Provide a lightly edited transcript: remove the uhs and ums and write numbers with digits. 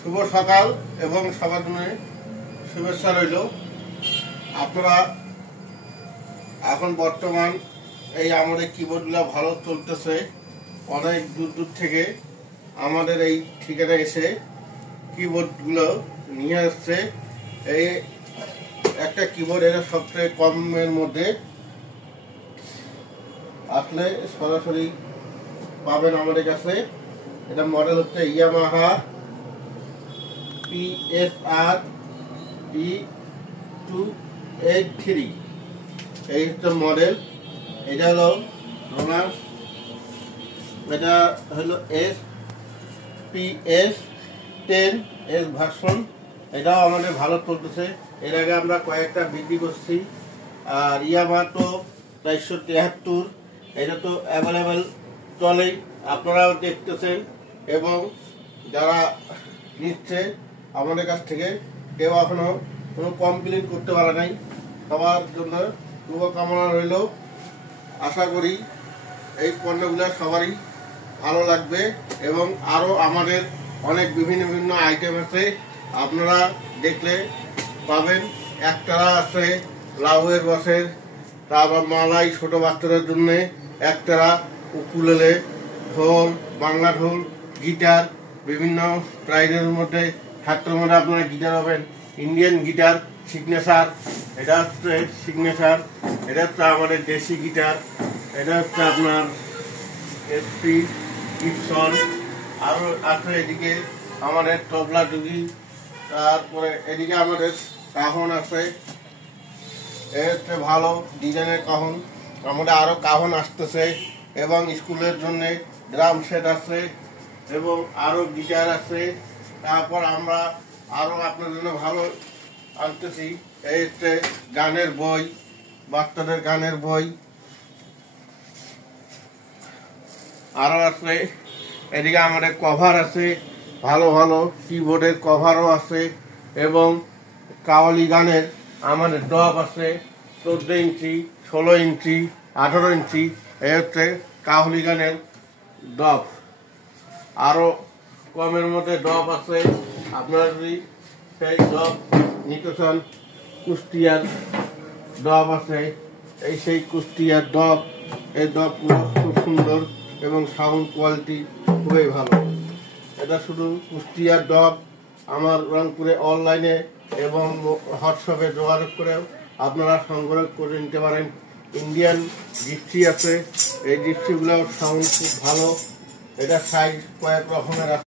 শুভ সকাল এবং সবার জন্য শুভেচ্ছা রইল। আপনারা এখন বর্তমান এই আমাদের কিবোর্ডগুলো ভালো চলতেছে, অনেক দূর দূর থেকে আমাদের এই ঠিকানা এসে কিবোর্ডগুলো নিয়ে আসছে। এই একটা কিবোর্ড এটা সবচেয়ে কমের মধ্যে আসলে সরাসরি পাবেন আমাদের কাছে। এটা মডেল হচ্ছে ইয়ামাহা PSR D283, এই হচ্ছে মডেল। এটা হলো রোনাস, এটা হলো SPS10S ভার্সন। এটাও আমাদের ভালো চলতেছে। এর আগে আমরা কয়েকটা বিক্রি করছি। আর ইয়ামাহা তো 473, এটা তো অ্যাভেলেবেল চলেই, আপনারাও দেখতেছেন। এবং যারা নিচ্ছে আমাদের কাছ থেকে কেউ এখনো কোনো কমপ্লেন করতে পারে নাই। সবার জন্য শুভকামনা রইল। আশা করি এই পণ্যগুলো সবারই ভালো লাগবে। এবং আরও আমাদের অনেক বিভিন্ন আইটেম আছে, আপনারা দেখলে পাবেন। একটারা আছে লাউয়ের বসের, তারপর মালাই ছোট বাচ্চাদের জন্য একটারা, উকুলেলে, ঢোল, বাংলা ঢোল, গিটার, বিভিন্ন প্রাইজের মধ্যে হাতের মধ্যে আপনারা গিটার পাবেন। ইন্ডিয়ান গিটার সিগনেচার, এটা হচ্ছে সিগনেচার। এটা হচ্ছে আমাদের দেশি গিটার। এটা হচ্ছে আপনার SP গিবসন। আরও আছে এদিকে আমাদের তবলা ডুগি। তারপরে এদিকে আমাদের কাহন আছে, এ হচ্ছে ভালো ডিজাইনের কাহন। আমাদের আরও কাহন আসতেছে এবং স্কুলের জন্য ড্রাম সেট আছে এবং আরও গিটার আছে। তারপর আমরা আরও আপনার জন্য ভালো আনতেছি। এই হচ্ছে গানের বই, বাচ্চাদের গানের বই আরও আছে। এদিকে আমাদের কভার আছে, ভালো ভালো কিবোর্ডের কভারও আছে। এবং কাওয়ালি গানের আমাদের ডব আছে 14 ইঞ্চি, 16 ইঞ্চি, 18 ইঞ্চি। এই হচ্ছে কাওয়ালি গানের ডব। আরও কমের মধ্যে ডব আছে, আপনারা যদি সেই ডব নিতে চান। কুষ্টিয়ার ডব আছে, এই সেই কুষ্টিয়ার ডব। এই ডবগুলো খুব সুন্দর এবং সাউন্ড কোয়ালিটি খুবই ভালো। এটা শুধু কুষ্টিয়ার ডব। আমার রংপুরে অনলাইনে এবং হোয়াটসঅ্যাপে যোগাযোগ করেও আপনারা সংগ্রহ করে নিতে পারেন। ইন্ডিয়ান জিপসি আছে, এই জিপসিগুলোর সাউন্ড খুব ভালো। এটা সাইজ কয়েক রকমের আছে।